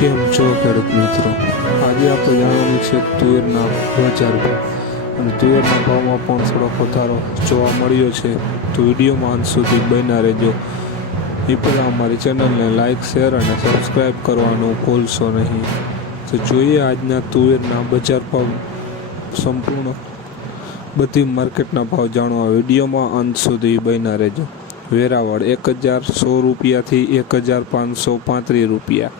કેમ છો ખેડૂત મિત્રો? આજે આપણે જાણવાની છે તુવેરના બજાર ભાવ અને તુવેરના ભાવમાં પણ થોડોક વધારો જોવા મળ્યો છે. તો વિડીયોમાં અંત સુધી બન્યા રહેજો. એ પહેલાં અમારી ચેનલને લાઇક, શેર અને સબસ્ક્રાઈબ કરવાનું ભૂલશો નહીં. તો જોઈએ આજના તુવેરના બજાર ભાવ. સંપૂર્ણ બધી માર્કેટના ભાવ જાણવા વિડીયોમાં અંત સુધી બન્યા રહેજો. વેરાવળ 1000 રૂપિયાથી 1535 રૂપિયા,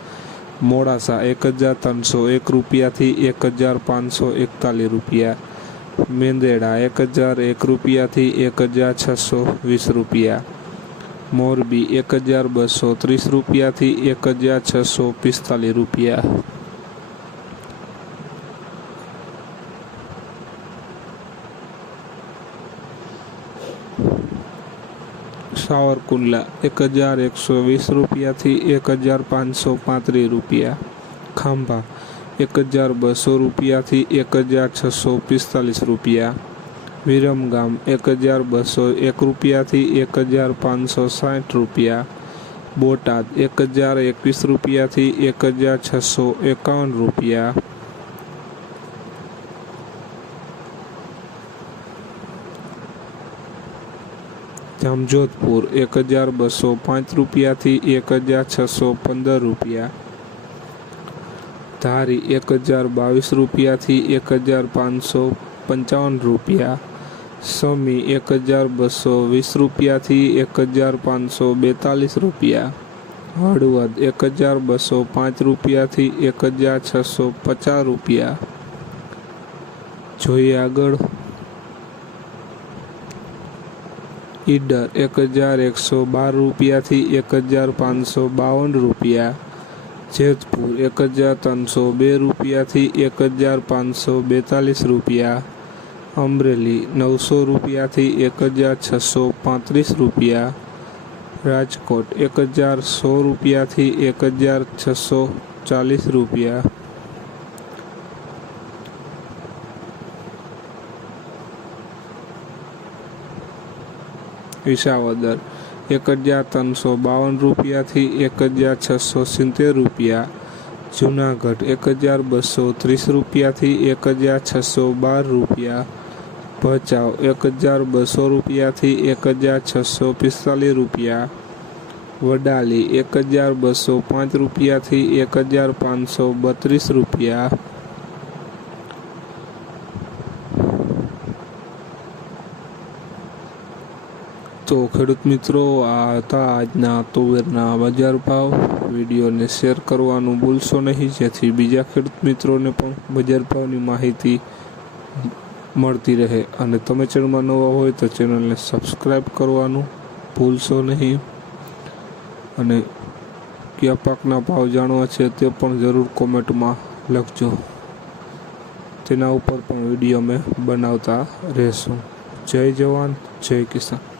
મોડાસા 1301 રૂપિયાથી 1541 રૂપિયા, મેંદેડા 1001 રૂપિયાથી 1620 રૂપિયા, મોરબી 1230 રૂપિયાથી 1645 રૂપિયા, સાવરકુંડલા 1120 રૂપિયાથી 1535 રૂપિયા, ખાંભા 1200 રૂપિયાથી 1645 રૂપિયા, વિરમગામ 1201 રૂપિયાથી 1560 રૂપિયા, બોટાદ 1021 રૂપિયાથી 1651 રૂપિયા, જામજોધપુર 1205 રૂપિયાથી 1615 રૂપિયા, ધારી 1022 રૂપિયાથી 1555 રૂપિયા, સમી 1220 રૂપિયાથી 1542 રૂપિયા, હળવદ 1205 રૂપિયાથી 1650 રૂપિયા. જોઈએ આગળ. ઈડર 1112 રૂપિયાથી 1552 રૂપિયા, જેતપુર 1302 રૂપિયાથી 1542 રૂપિયા, અમરેલી 900 રૂપિયાથી 1635 રૂપિયા, રાજકોટ 1100 રૂપિયાથી 1640 રૂપિયા, વિસાવદર 1352 રૂપિયાથી 1670 રૂપિયા, જુનાગઢ 1230 રૂપિયાથી 1612 રૂપિયા, ભચાઉ 1200 રૂપિયાથી 1645 રૂપિયા, વડાલી 1205 રૂપિયાથી 1532 રૂપિયા. તો ખેડૂત મિત્રો, આ હતા આજના તુવેરના બજાર ભાવ. વિડીયોને શેર કરવાનું ભૂલશો નહીં, જેથી બીજા ખેડૂત મિત્રોને પણ બજાર ભાવની માહિતી મળતી રહે. અને તમે ચેનલમાં નવા હોય તો ચેનલને સબસ્ક્રાઈબ કરવાનું ભૂલશો નહીં. અને કયા પાકના ભાવ જાણવા છે તે પણ જરૂર કોમેન્ટમાં લખજો. તેના ઉપર પણ વિડીયો અમે બનાવતા રહેશું. જય જવાન, જય કિસાન.